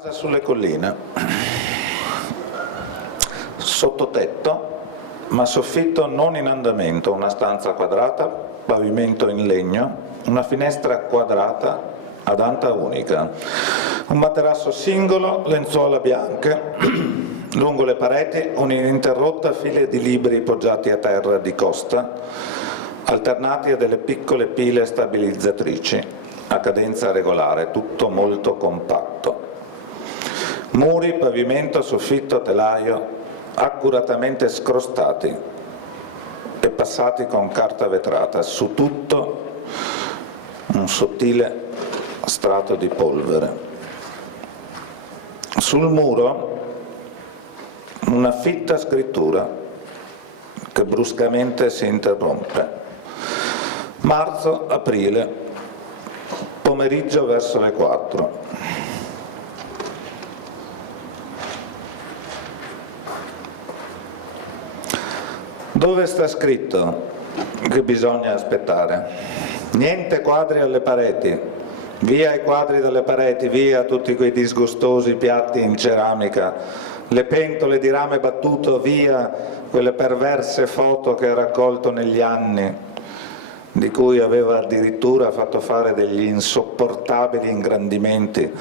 Casa sulle colline, sottotetto, ma soffitto non in andamento, una stanza quadrata, pavimento in legno, una finestra quadrata ad anta unica, un materasso singolo, lenzuola bianche, lungo le pareti un'ininterrotta fila di libri poggiati a terra di costa, alternati a delle piccole pile stabilizzatrici, a cadenza regolare, tutto molto compatto. Muri, pavimento, soffitto, telaio, accuratamente scrostati e passati con carta vetrata, su tutto un sottile strato di polvere. Sul muro una fitta scrittura che bruscamente si interrompe. Marzo-aprile, pomeriggio verso le 4. Dove sta scritto che bisogna aspettare? Niente quadri alle pareti, via i quadri dalle pareti, via tutti quei disgustosi piatti in ceramica, le pentole di rame battuto, via quelle perverse foto che ha raccolto negli anni, di cui aveva addirittura fatto fare degli insopportabili ingrandimenti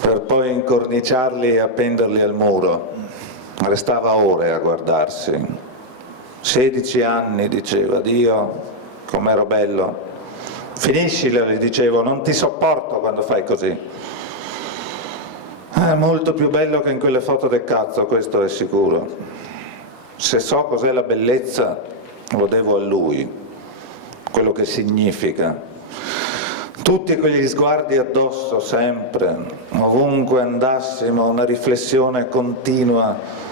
per poi incorniciarli e appenderli al muro. Restava ore a guardarsi. 16 anni, diceva, Dio, com'ero bello. Finiscila, gli dicevo, non ti sopporto quando fai così. È molto più bello che in quelle foto del cazzo, questo è sicuro. Se so cos'è la bellezza, lo devo a lui, quello che significa. Tutti quegli sguardi addosso, sempre, ovunque andassimo, una riflessione continua,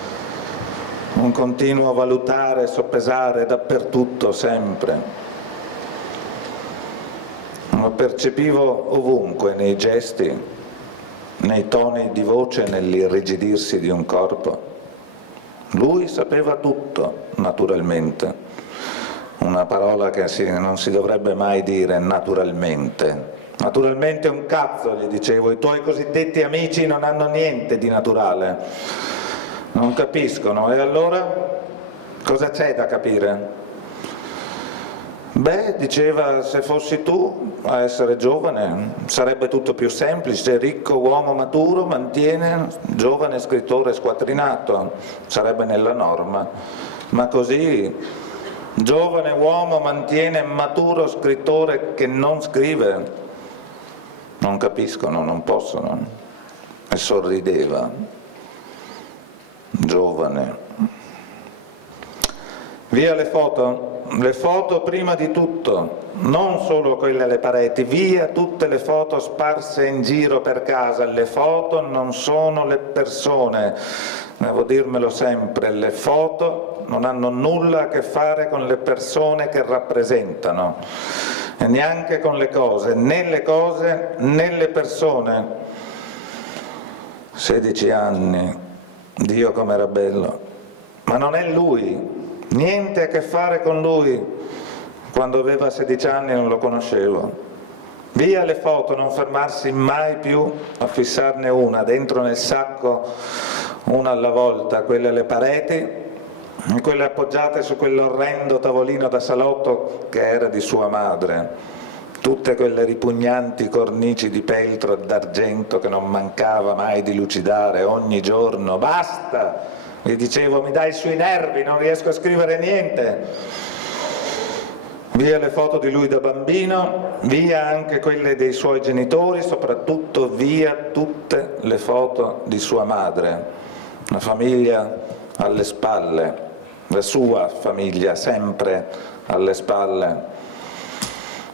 un continuo valutare, soppesare dappertutto, sempre. Lo percepivo ovunque, nei gesti, nei toni di voce, nell'irrigidirsi di un corpo. Lui sapeva tutto, naturalmente. Una parola che non si dovrebbe mai dire, naturalmente. Naturalmente un cazzo, gli dicevo, i tuoi cosiddetti amici non hanno niente di naturale. Non capiscono, e allora cosa c'è da capire? Beh, diceva, se fossi tu a essere giovane sarebbe tutto più semplice, ricco uomo maturo, mantiene, giovane scrittore squattrinato, sarebbe nella norma, ma così, giovane uomo mantiene maturo scrittore che non scrive, non capiscono, non possono, e sorrideva. Giovane. Via le foto prima di tutto, non solo quelle alle pareti, via tutte le foto sparse in giro per casa. Le foto non sono le persone, devo dirmelo sempre, le foto non hanno nulla a che fare con le persone che rappresentano, e neanche con le cose, né le persone. 16 anni. Dio com'era bello, ma non è lui, niente a che fare con lui. Quando aveva 16 anni non lo conoscevo. Via le foto, non fermarsi mai più a fissarne una, dentro nel sacco, una alla volta, quelle alle pareti e quelle appoggiate su quell'orrendo tavolino da salotto che era di sua madre. Tutte quelle ripugnanti cornici di peltro e d'argento che non mancava mai di lucidare ogni giorno. Basta, gli dicevo, mi dai sui nervi, non riesco a scrivere niente. Via le foto di lui da bambino, via anche quelle dei suoi genitori, soprattutto via tutte le foto di sua madre. Una famiglia alle spalle, la sua famiglia sempre alle spalle.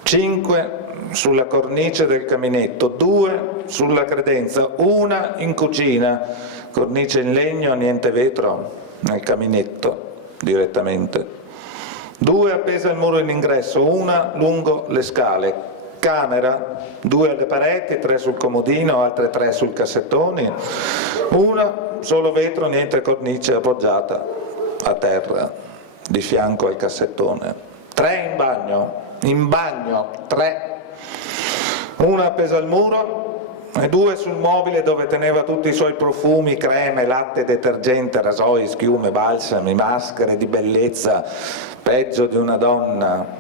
5 sulla cornice del caminetto, 2 sulla credenza, 1 in cucina, cornice in legno, niente vetro nel caminetto direttamente, 2 appese al muro in ingresso, 1 lungo le scale, camera, 2 alle pareti, 3 sul comodino, altre 3 sul cassettone, 1 solo vetro, niente cornice appoggiata a terra di fianco al cassettone, 3 in bagno, 3, una appesa al muro, e 2 sul mobile dove teneva tutti i suoi profumi, creme, latte, detergente, rasoi, schiume, balsami, maschere di bellezza, peggio di una donna.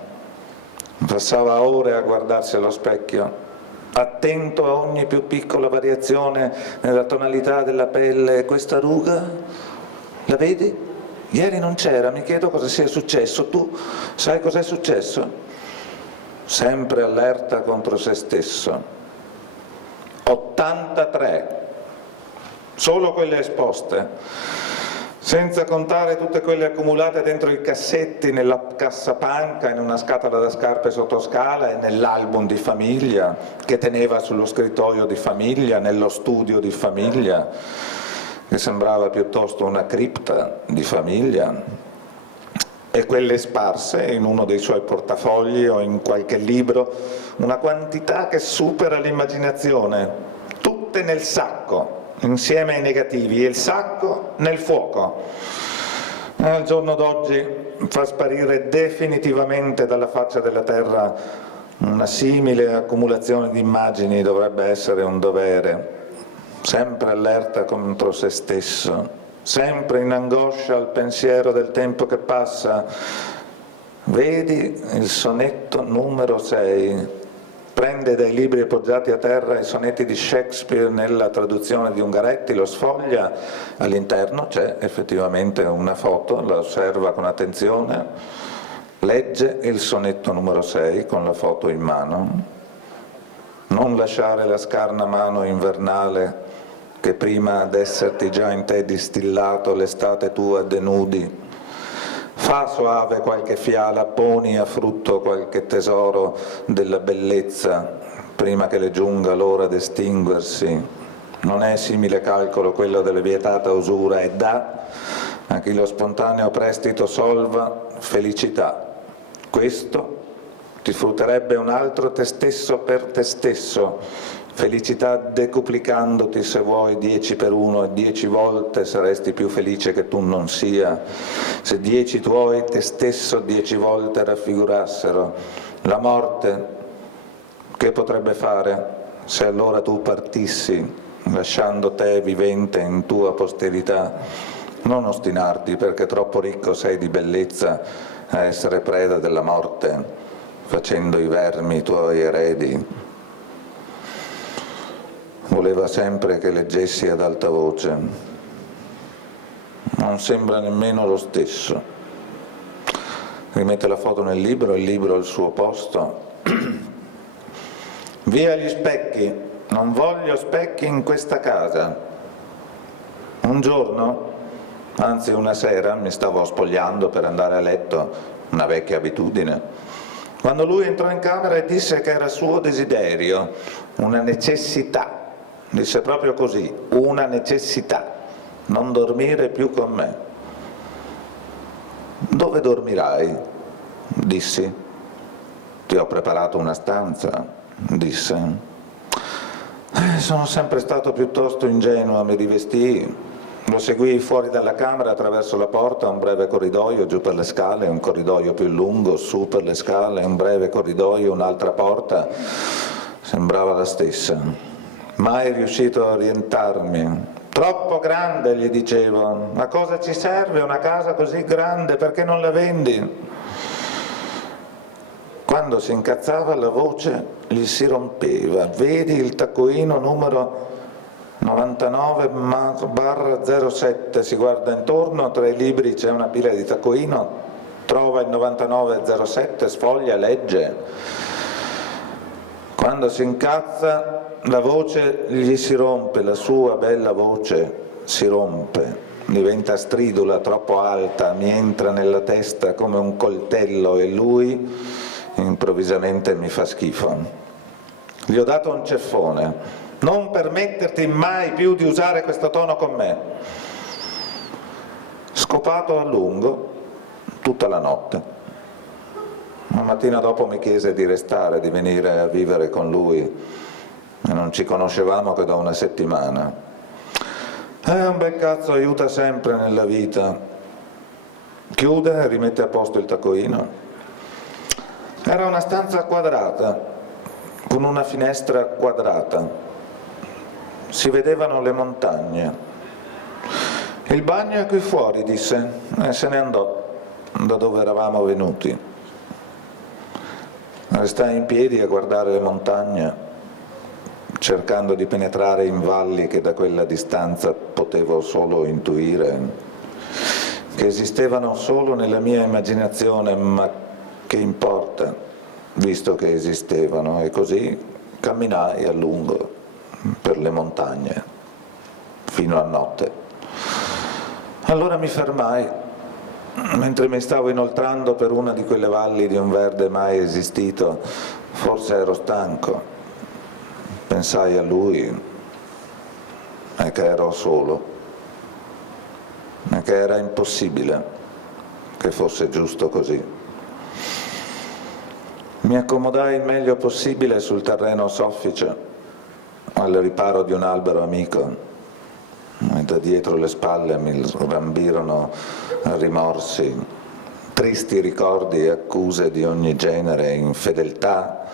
Passava ore a guardarsi allo specchio, attento a ogni più piccola variazione nella tonalità della pelle. Questa ruga, la vedi? Ieri non c'era, mi chiedo cosa sia successo. Tu sai cos'è successo? Sempre allerta contro se stesso. 83, solo quelle esposte, senza contare tutte quelle accumulate dentro i cassetti, nella cassapanca, in una scatola da scarpe sotto scala e nell'album di famiglia che teneva sullo scrittoio di famiglia, nello studio di famiglia, che sembrava piuttosto una cripta di famiglia, e quelle sparse in uno dei suoi portafogli o in qualche libro, una quantità che supera l'immaginazione, tutte nel sacco, insieme ai negativi, e il sacco nel fuoco. Al giorno d'oggi fa sparire definitivamente dalla faccia della terra una simile accumulazione di immagini dovrebbe essere un dovere, sempre allerta contro se stesso, sempre in angoscia al pensiero del tempo che passa. Vedi il sonetto numero 6, prende dai libri appoggiati a terra i sonetti di Shakespeare nella traduzione di Ungaretti, lo sfoglia, all'interno c'è effettivamente una foto, la osserva con attenzione, legge il sonetto numero 6 con la foto in mano. Non lasciare la scarna mano invernale che prima d'esserti già in te distillato l'estate tua denudi. Fa soave qualche fiala, poni a frutto qualche tesoro della bellezza, prima che le giunga l'ora d'estinguersi. Non è simile calcolo quello della vietata usura, e dà a chi lo spontaneo prestito solva felicità. Questo ti frutterebbe un altro te stesso per te stesso, felicità decuplicandoti se vuoi 10 per 1, e 10 volte saresti più felice che tu non sia, se 10 tuoi te stesso 10 volte raffigurassero. La morte che potrebbe fare se allora tu partissi, lasciando te vivente in tua posterità? Non ostinarti perché troppo ricco sei di bellezza a essere preda della morte, facendo i vermi i tuoi eredi. Voleva sempre che leggessi ad alta voce. Non sembra nemmeno lo stesso. Rimette la foto nel libro, il libro al suo posto. Via gli specchi, non voglio specchi in questa casa. Un giorno, anzi una sera, mi stavo spogliando per andare a letto, una vecchia abitudine, quando lui entrò in camera e disse che era suo desiderio, una necessità. Disse proprio così, una necessità, non dormire più con me. Dove dormirai? Dissi. Ti ho preparato una stanza, disse. Sono sempre stato piuttosto ingenuo, mi rivestii, lo seguii fuori dalla camera attraverso la porta, un breve corridoio, giù per le scale, un corridoio più lungo, su per le scale, un breve corridoio, un'altra porta, sembrava la stessa. Mai riuscito a orientarmi. Troppo grande, gli dicevo. Ma cosa ci serve una casa così grande? Perché non la vendi? Quando si incazzava la voce gli si rompeva. Vedi il taccuino numero 99/07, si guarda intorno, tra i libri c'è una pila di taccuino, trova il 9907, sfoglia, legge. Quando si incazza la voce gli si rompe, la sua bella voce si rompe, diventa stridula, troppo alta, mi entra nella testa come un coltello e lui improvvisamente mi fa schifo. Gli ho dato un ceffone: non permetterti mai più di usare questo tono con me. Scopato a lungo tutta la notte. Una mattina dopo mi chiese di restare, di venire a vivere con lui, e non ci conoscevamo che da una settimana. Un bel cazzo aiuta sempre nella vita. Chiude e rimette a posto il taccuino. Era una stanza quadrata, con una finestra quadrata. si vedevano le montagne. Il bagno è qui fuori, disse, e se ne andò da dove eravamo venuti. Restai in piedi a guardare le montagne, cercando di penetrare in valli che da quella distanza potevo solo intuire, che esistevano solo nella mia immaginazione, ma che importa, visto che esistevano, e così camminai a lungo per le montagne, fino a notte. Allora mi fermai, mentre mi stavo inoltrando per una di quelle valli di un verde mai esistito. Forse ero stanco, pensai a lui e che ero solo, e che era impossibile che fosse giusto così. Mi accomodai il meglio possibile sul terreno soffice, al riparo di un albero amico, e da dietro le spalle mi rambirono rimorsi, tristi ricordi e accuse di ogni genere, infedeltà,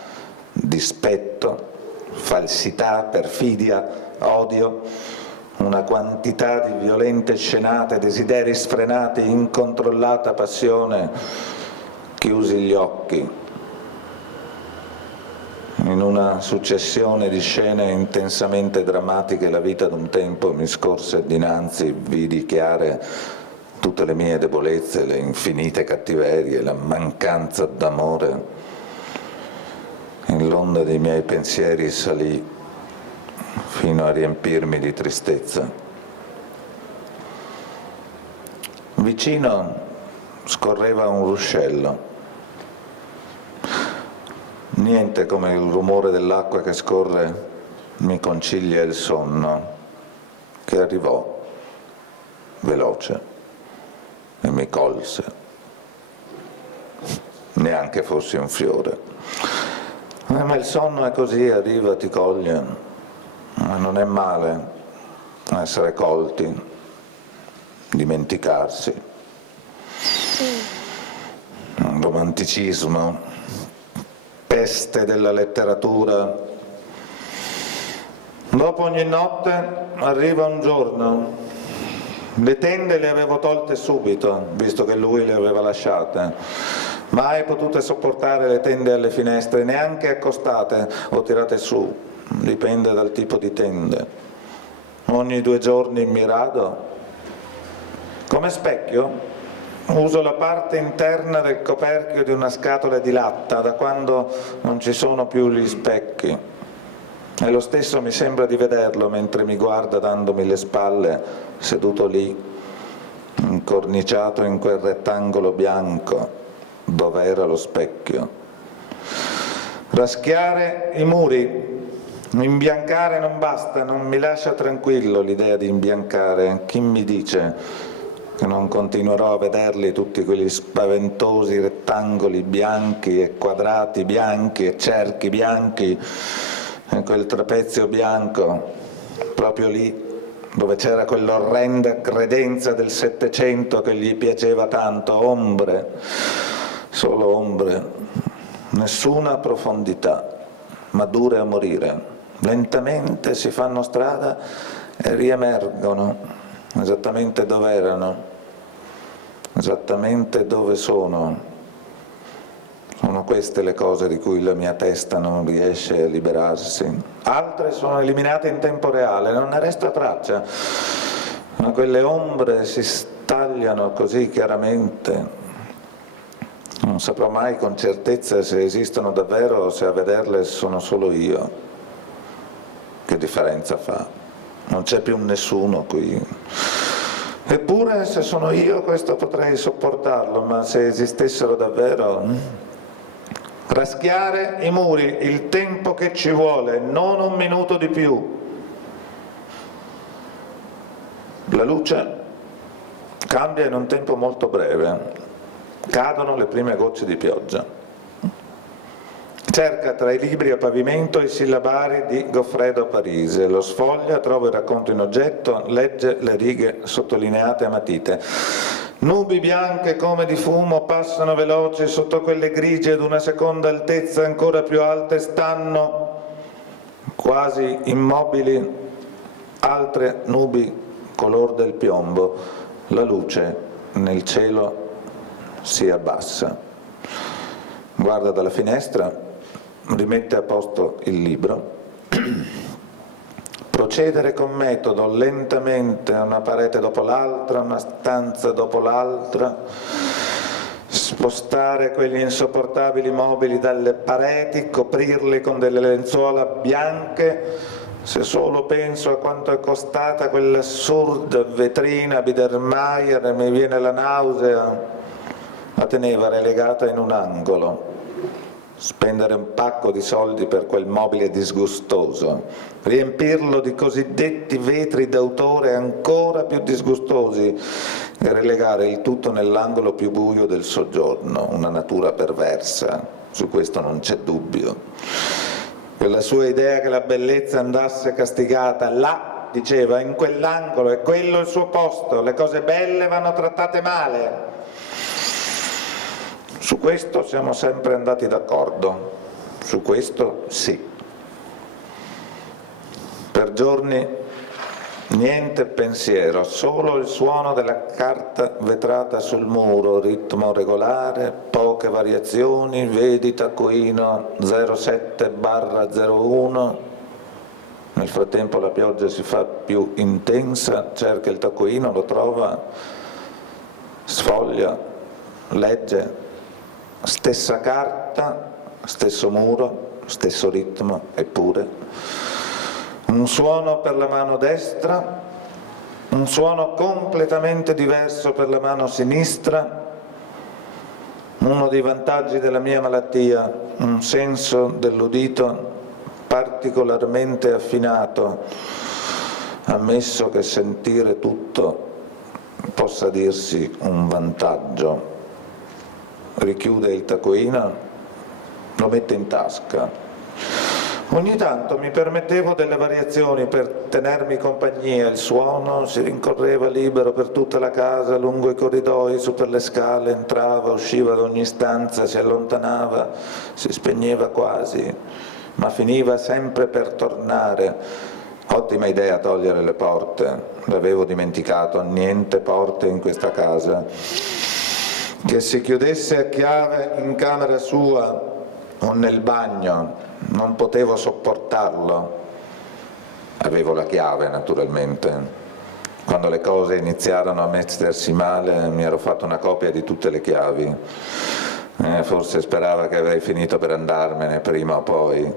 dispetto, falsità, perfidia, odio, una quantità di violente scenate, desideri sfrenati, incontrollata passione. Chiusi gli occhi. In una successione di scene intensamente drammatiche la vita d'un tempo mi scorse dinanzi, vidi chiare tutte le mie debolezze, le infinite cattiverie, la mancanza d'amore. In l'onda dei miei pensieri salì fino a riempirmi di tristezza. Vicino scorreva un ruscello. Niente come il rumore dell'acqua che scorre mi concilia il sonno, che arrivò veloce e mi colse, neanche fossi un fiore. Ma il sonno è così, arriva, ti coglie, ma non è male essere colti, dimenticarsi. Un romanticismo, peste della letteratura. Dopo ogni notte arriva un giorno. Le tende le avevo tolte subito, visto che lui le aveva lasciate. Mai potute sopportare le tende alle finestre, neanche accostate o tirate su, dipende dal tipo di tende. Ogni 2 giorni mi rado. Come specchio uso la parte interna del coperchio di una scatola di latta, da quando non ci sono più gli specchi. E lo stesso mi sembra di vederlo mentre mi guarda dandomi le spalle, seduto lì, incorniciato in quel rettangolo bianco, dove era lo specchio. Raschiare i muri, imbiancare non basta, non mi lascia tranquillo l'idea di imbiancare. Chi mi dice che non continuerò a vederli tutti quegli spaventosi rettangoli bianchi e quadrati bianchi e cerchi bianchi e quel trapezio bianco proprio lì dove c'era quell'orrenda credenza del Settecento che gli piaceva tanto, ombre, solo ombre, nessuna profondità, ma dure a morire, lentamente si fanno strada e riemergono esattamente dove erano, esattamente dove sono. Sono queste le cose di cui la mia testa non riesce a liberarsi. Altre sono eliminate in tempo reale, non ne resta traccia, ma quelle ombre si stagliano così chiaramente. Non saprò mai con certezza se esistono davvero o se a vederle sono solo io. Che differenza fa? Non c'è più nessuno qui. Eppure se sono io questo potrei sopportarlo, ma se esistessero davvero... Raschiare i muri, il tempo che ci vuole, non un minuto di più. La luce cambia in un tempo molto breve, cadono le prime gocce di pioggia. Cerca tra i libri a pavimento i sillabari di Goffredo Parise, lo sfoglia, trova il racconto in oggetto, legge le righe sottolineate a matite. Nubi bianche come di fumo passano veloci sotto quelle grigie ad una seconda altezza ancora più alte, stanno quasi immobili altre nubi color del piombo, la luce nel cielo si abbassa. Guarda dalla finestra, rimette a posto il libro. Procedere con metodo, lentamente, una parete dopo l'altra, una stanza dopo l'altra, spostare quegli insopportabili mobili dalle pareti, coprirli con delle lenzuola bianche. Se solo penso a quanto è costata quell'assurda vetrina Biedermeier mi viene la nausea. La teneva relegata in un angolo. Spendere un pacco di soldi per quel mobile disgustoso, riempirlo di cosiddetti vetri d'autore ancora più disgustosi e relegare il tutto nell'angolo più buio del soggiorno, una natura perversa, su questo non c'è dubbio. Quella sua idea che la bellezza andasse castigata, là, diceva, in quell'angolo, è quello il suo posto, le cose belle vanno trattate male. Su questo siamo sempre andati d'accordo, su questo sì. Per giorni niente pensiero, solo il suono della carta vetrata sul muro, ritmo regolare, poche variazioni, vedi taccuino 07/01. Nel frattempo la pioggia si fa più intensa, cerca il taccuino, lo trova, sfoglia, legge. Stessa carta, stesso muro, stesso ritmo, eppure un suono per la mano destra, un suono completamente diverso per la mano sinistra. Uno dei vantaggi della mia malattia, un senso dell'udito particolarmente affinato, ammesso che sentire tutto possa dirsi un vantaggio. Richiude il taccuino, lo mette in tasca. Ogni tanto mi permettevo delle variazioni per tenermi compagnia, il suono si rincorreva libero per tutta la casa, lungo i corridoi, su per le scale, entrava, usciva da ogni stanza, si allontanava, si spegneva quasi, ma finiva sempre per tornare. Ottima idea togliere le porte, l'avevo dimenticato, niente porte in questa casa. Che si chiudesse a chiave in camera sua o nel bagno, non potevo sopportarlo. Avevo la chiave, naturalmente. Quando le cose iniziarono a mettersi male, mi ero fatto una copia di tutte le chiavi. Forse sperava che avrei finito per andarmene prima o poi.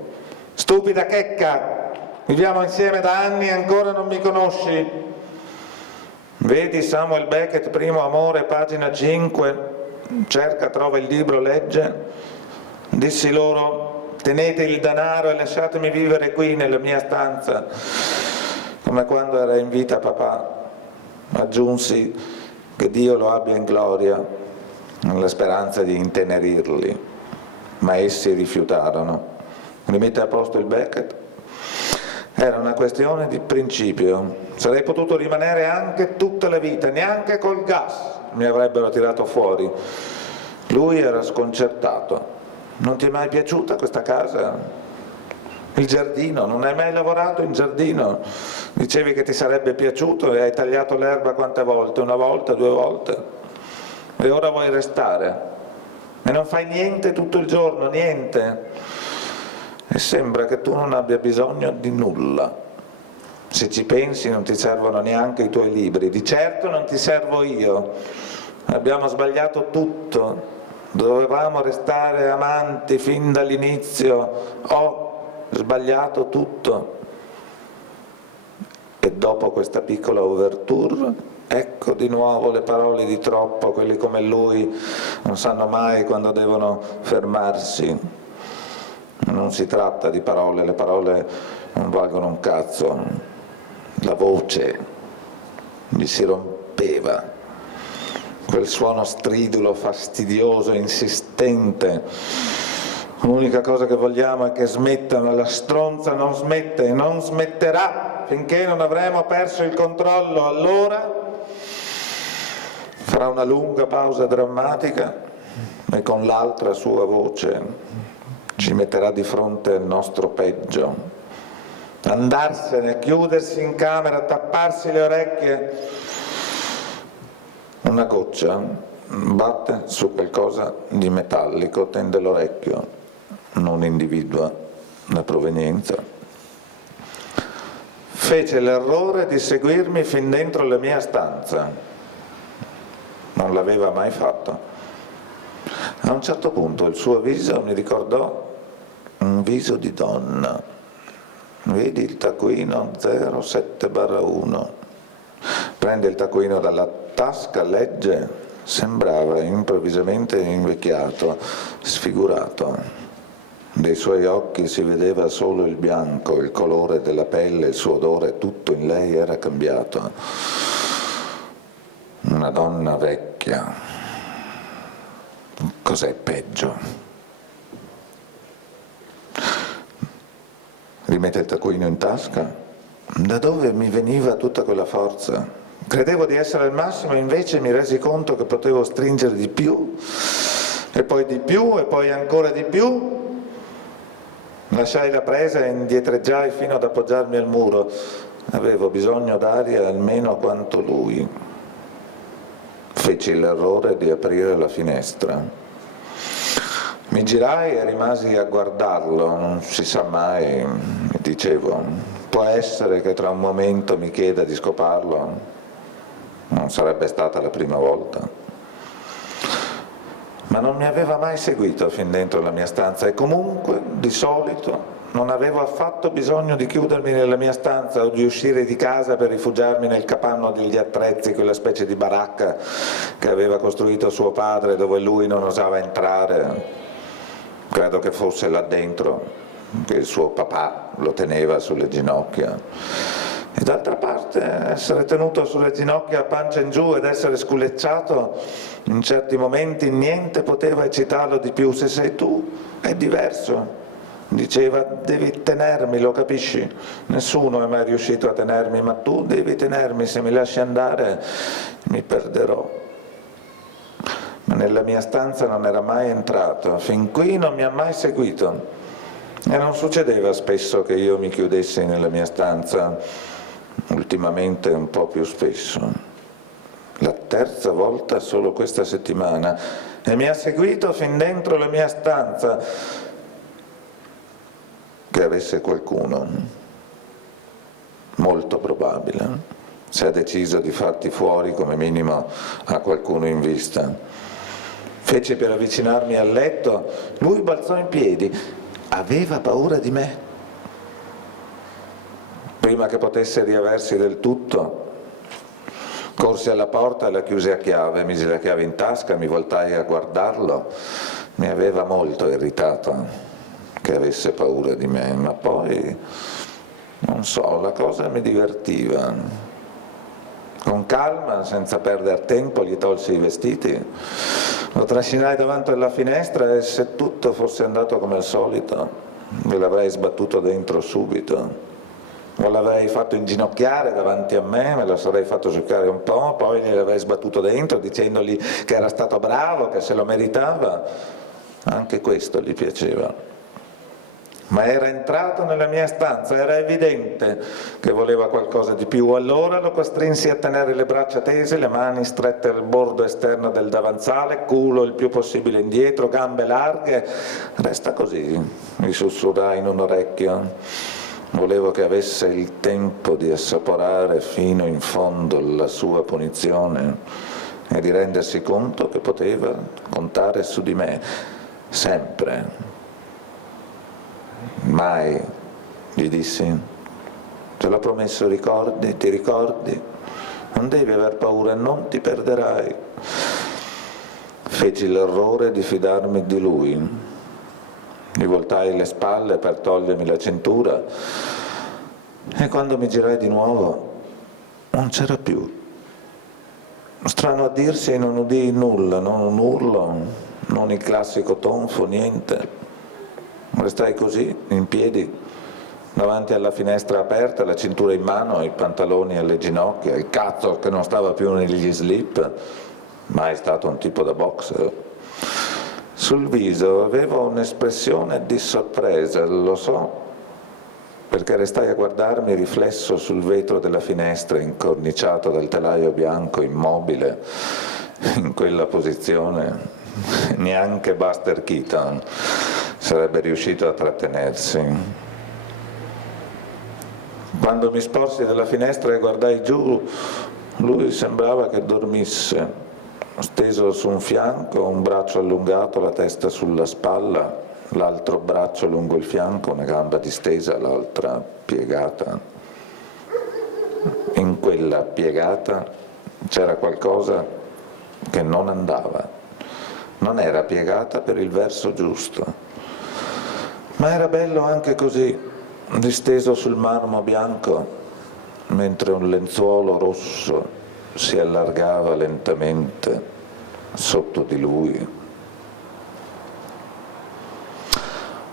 Stupida checca! Viviamo insieme da anni e ancora non mi conosci? Vedi Samuel Beckett, Primo amore, pagina 5, cerca, trova il libro, legge. Dissi loro, tenete il denaro e lasciatemi vivere qui nella mia stanza, come quando era in vita papà. Aggiunsi che Dio lo abbia in gloria, nella speranza di intenerirli, ma essi rifiutarono. Rimette a posto il Beckett? Era una questione di principio. Sarei potuto rimanere anche tutta la vita, neanche col gas mi avrebbero tirato fuori. Lui era sconcertato. Non ti è mai piaciuta questa casa? Il giardino, non hai mai lavorato in giardino? Dicevi che ti sarebbe piaciuto e hai tagliato l'erba quante volte? Una volta, 2 volte? E ora vuoi restare? E non fai niente tutto il giorno, niente? E sembra che tu non abbia bisogno di nulla. Se ci pensi non ti servono neanche i tuoi libri, di certo non ti servo io. Abbiamo sbagliato tutto, dovevamo restare amanti fin dall'inizio, ho sbagliato tutto. E dopo questa piccola ouverture, ecco di nuovo le parole di troppo, quelli come lui non sanno mai quando devono fermarsi. Non si tratta di parole, le parole non valgono un cazzo. La voce gli si rompeva, quel suono stridulo, fastidioso, insistente. L'unica cosa che vogliamo è che smetta, ma la stronza non smette e non smetterà finché non avremo perso il controllo. Allora farà una lunga pausa drammatica e con l'altra sua voce ci metterà di fronte al nostro peggio. andarsene, chiudersi in camera, tapparsi le orecchie. Una goccia batte su qualcosa di metallico, tende l'orecchio, non individua la provenienza. Fece l'errore di seguirmi fin dentro la mia stanza. Non l'aveva mai fatto. A un certo punto il suo viso mi ricordò un viso di donna. Vedi il taccuino 07/1. Prende il taccuino dalla tasca, legge, sembrava improvvisamente invecchiato, sfigurato. Dei suoi occhi si vedeva solo il bianco, il colore della pelle, il suo odore, tutto in lei era cambiato. Una donna vecchia. Cos'è peggio? Rimette il taccuino in tasca. Da dove mi veniva tutta quella forza? Credevo di essere al massimo e invece mi resi conto che potevo stringere di più, e poi ancora di più. Lasciai la presa e indietreggiai fino ad appoggiarmi al muro. Avevo bisogno d'aria almeno quanto lui. Feci l'errore di aprire la finestra. Mi girai e rimasi a guardarlo, non si sa mai, mi dicevo, può essere che tra un momento mi chieda di scoparlo? Non sarebbe stata la prima volta. Ma non mi aveva mai seguito fin dentro la mia stanza e comunque, di solito, non avevo affatto bisogno di chiudermi nella mia stanza o di uscire di casa per rifugiarmi nel capanno degli attrezzi, quella specie di baracca che aveva costruito suo padre dove lui non osava entrare. Credo che fosse là dentro che il suo papà lo teneva sulle ginocchia. E d'altra parte essere tenuto sulle ginocchia a pancia in giù ed essere sculecciato in certi momenti niente poteva eccitarlo di più. Se sei tu è diverso, diceva, devi tenermi, lo capisci? Nessuno è mai riuscito a tenermi, ma tu devi tenermi, se mi lasci andare mi perderò. Ma nella mia stanza non era mai entrato, fin qui non mi ha mai seguito e non succedeva spesso che io mi chiudessi nella mia stanza. Ultimamente un po' più spesso, la terza volta solo questa settimana, e mi ha seguito fin dentro la mia stanza. Che avesse qualcuno, molto probabile, se ha deciso di farti fuori come minimo ha qualcuno in vista. Fece per avvicinarmi al letto, lui balzò in piedi, aveva paura di me. Prima che potesse riaversi del tutto, corsi alla porta e la chiuse a chiave, mise la chiave in tasca, mi voltai a guardarlo. Mi aveva molto irritato che avesse paura di me, ma poi, non so, la cosa mi divertiva. Con calma, senza perdere tempo, gli tolsi i vestiti, lo trascinai davanti alla finestra e se tutto fosse andato come al solito, me l'avrei sbattuto dentro subito. Lo l'avrei fatto inginocchiare davanti a me lo sarei fatto giocare un po', poi gliel'avrei sbattuto dentro dicendogli che era stato bravo, che se lo meritava. Anche questo gli piaceva. Ma era entrato nella mia stanza, era evidente che voleva qualcosa di più. Allora lo costrinsi a tenere le braccia tese, le mani strette al bordo esterno del davanzale, culo il più possibile indietro, gambe larghe. Resta così, mi sussurrai in un orecchio. Volevo che avesse il tempo di assaporare fino in fondo la sua punizione e di rendersi conto che poteva contare su di me, sempre. Mai, gli dissi, te l'ho promesso, ricordi, ti ricordi? Non devi aver paura, non ti perderai. Feci l'errore di fidarmi di lui. Gli voltai le spalle per togliermi la cintura e quando mi girai di nuovo non c'era più. Strano a dirsi, non udii nulla, non un urlo, non il classico tonfo, niente. Restai così, in piedi, davanti alla finestra aperta, la cintura in mano, i pantaloni alle ginocchia, il cazzo che non stava più negli slip, mai stato un tipo da boxer. Sul viso avevo un'espressione di sorpresa, lo so, perché restai a guardarmi riflesso sul vetro della finestra, incorniciato dal telaio bianco, immobile, in quella posizione. Neanche Buster Keaton sarebbe riuscito a trattenersi. Quando mi sporsi dalla finestra e guardai giù, lui sembrava che dormisse, steso su un fianco, un braccio allungato, la testa sulla spalla, l'altro braccio lungo il fianco, una gamba distesa, l'altra piegata. In quella piegata c'era qualcosa che non andava. Non era piegata per il verso giusto, ma era bello anche così, disteso sul marmo bianco, mentre un lenzuolo rosso si allargava lentamente sotto di lui.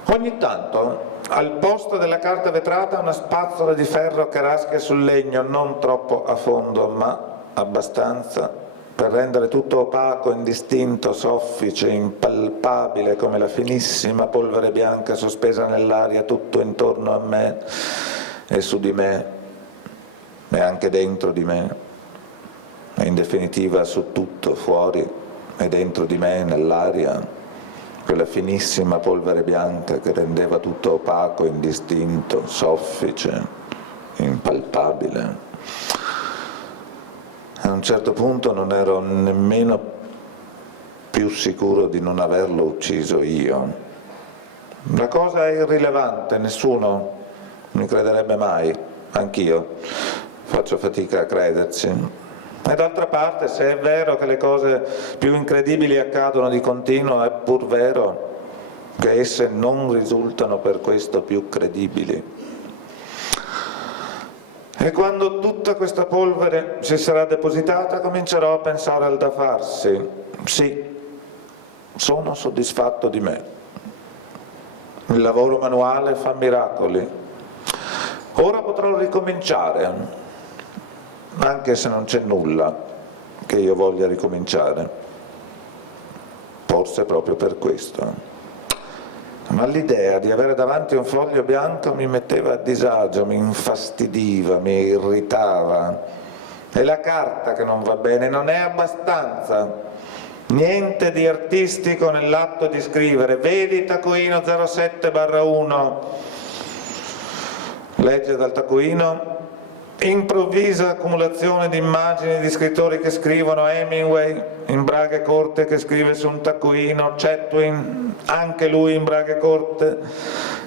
Ogni tanto, al posto della carta vetrata, una spazzola di ferro che raschia sul legno, non troppo a fondo, ma abbastanza per rendere tutto opaco, indistinto, soffice, impalpabile come la finissima polvere bianca sospesa nell'aria tutto intorno a me e su di me e anche dentro di me, e in definitiva su tutto, fuori e dentro di me, nell'aria, quella finissima polvere bianca che rendeva tutto opaco, indistinto, soffice, impalpabile. A un certo punto non ero nemmeno più sicuro di non averlo ucciso io. La cosa è irrilevante, nessuno mi crederebbe mai, anch'io faccio fatica a crederci. E d'altra parte, se è vero che le cose più incredibili accadono di continuo, è pur vero che esse non risultano per questo più credibili. E quando tutta questa polvere si sarà depositata, comincerò a pensare al da farsi. Sì, sono soddisfatto di me. Il lavoro manuale fa miracoli. Ora potrò ricominciare, anche se non c'è nulla che io voglia ricominciare. Forse proprio per questo. Ma l'idea di avere davanti un foglio bianco mi metteva a disagio, mi infastidiva, mi irritava. È la carta che non va bene, non è abbastanza. Niente di artistico nell'atto di scrivere. Vedi taccuino 07/1. Legge dal taccuino. Improvvisa accumulazione di immagini di scrittori che scrivono, Hemingway in braghe corte che scrive su un taccuino, Chatwin, anche lui in braghe corte,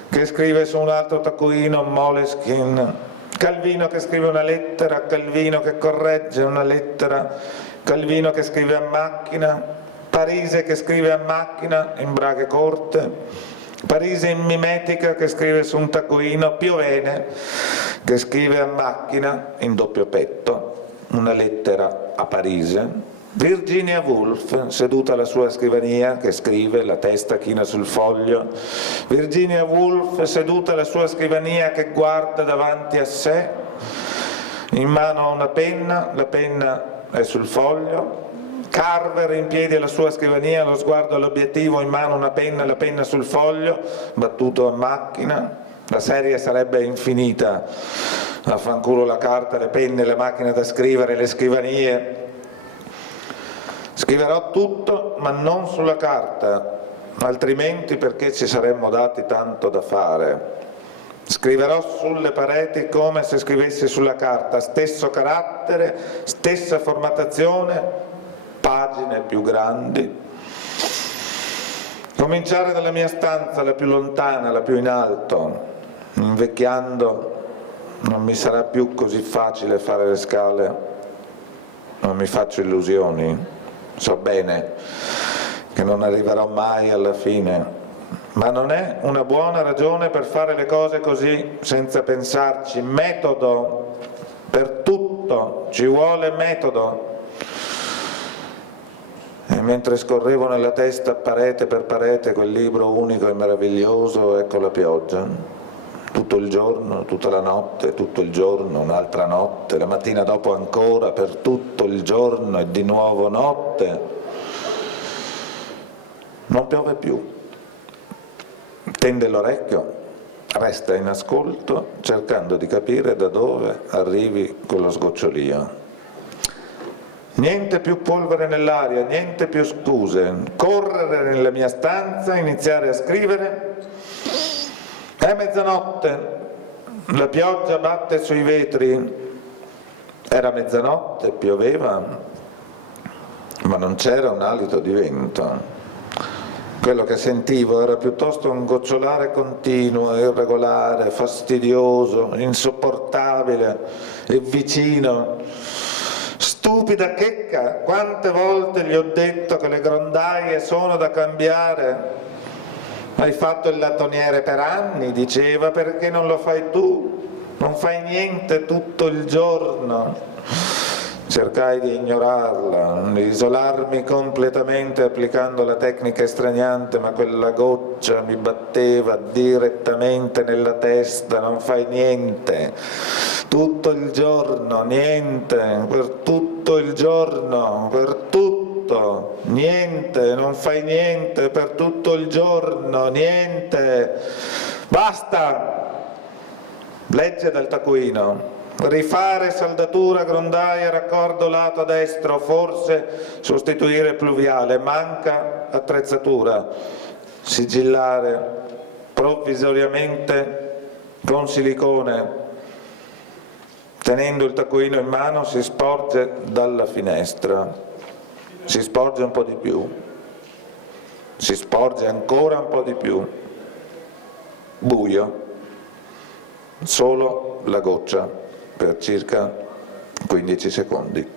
che scrive su un altro taccuino, Moleskine, Calvino che scrive una lettera, Calvino che corregge una lettera, Calvino che scrive a macchina, Parise che scrive a macchina in braghe corte, Parise in mimetica che scrive su un taccuino, Piovene che scrive a macchina in doppio petto una lettera a Parise, Virginia Woolf seduta alla sua scrivania che scrive, la testa china sul foglio, Virginia Woolf seduta alla sua scrivania che guarda davanti a sé, in mano ha una penna, la penna è sul foglio, Carver in piedi alla sua scrivania, lo sguardo all'obiettivo, in mano una penna, la penna sul foglio, battuto a macchina. La serie sarebbe infinita, affanculo la carta, le penne, le macchine da scrivere, le scrivanie. Scriverò tutto, ma non sulla carta, altrimenti perché ci saremmo dati tanto da fare. Scriverò sulle pareti come se scrivessi sulla carta, stesso carattere, stessa formattazione, pagine più grandi. Cominciare dalla mia stanza, la più lontana, la più in alto. Invecchiando non mi sarà più così facile fare le scale, non mi faccio illusioni, so bene che non arriverò mai alla fine, ma non è una buona ragione per fare le cose così senza pensarci. Metodo, per tutto ci vuole metodo. E mentre scorrevo nella testa parete per parete quel libro unico e meraviglioso, ecco la pioggia. Tutto il giorno, tutta la notte, tutto il giorno, un'altra notte, la mattina dopo ancora, per tutto il giorno e di nuovo notte. Non piove più. Tende l'orecchio, resta in ascolto cercando di capire da dove arrivi quello sgocciolio. Niente più polvere nell'aria, niente più scuse, correre nella mia stanza, iniziare a scrivere. È mezzanotte, la pioggia batte sui vetri. Era mezzanotte, pioveva, ma non c'era un alito di vento. Quello che sentivo era piuttosto un gocciolare continuo, irregolare, fastidioso, insopportabile e vicino. Stupida checca, quante volte gli ho detto che le grondaie sono da cambiare? Hai fatto il latoniere per anni, diceva, perché non lo fai tu? Non fai niente tutto il giorno. Cercai di ignorarla, di isolarmi completamente applicando la tecnica estraniante, ma quella goccia mi batteva direttamente nella testa. Non fai niente, tutto il giorno, niente, per tutto il giorno, per tutto, niente, non fai niente, per tutto il giorno, niente. Basta! Legge dal taccuino. Rifare saldatura, grondaia, raccordo lato destro, forse sostituire pluviale, manca attrezzatura, sigillare provvisoriamente con silicone, tenendo il taccuino in mano si sporge dalla finestra, si sporge un po' di più, si sporge ancora un po' di più, buio, solo la goccia per circa 15 secondi.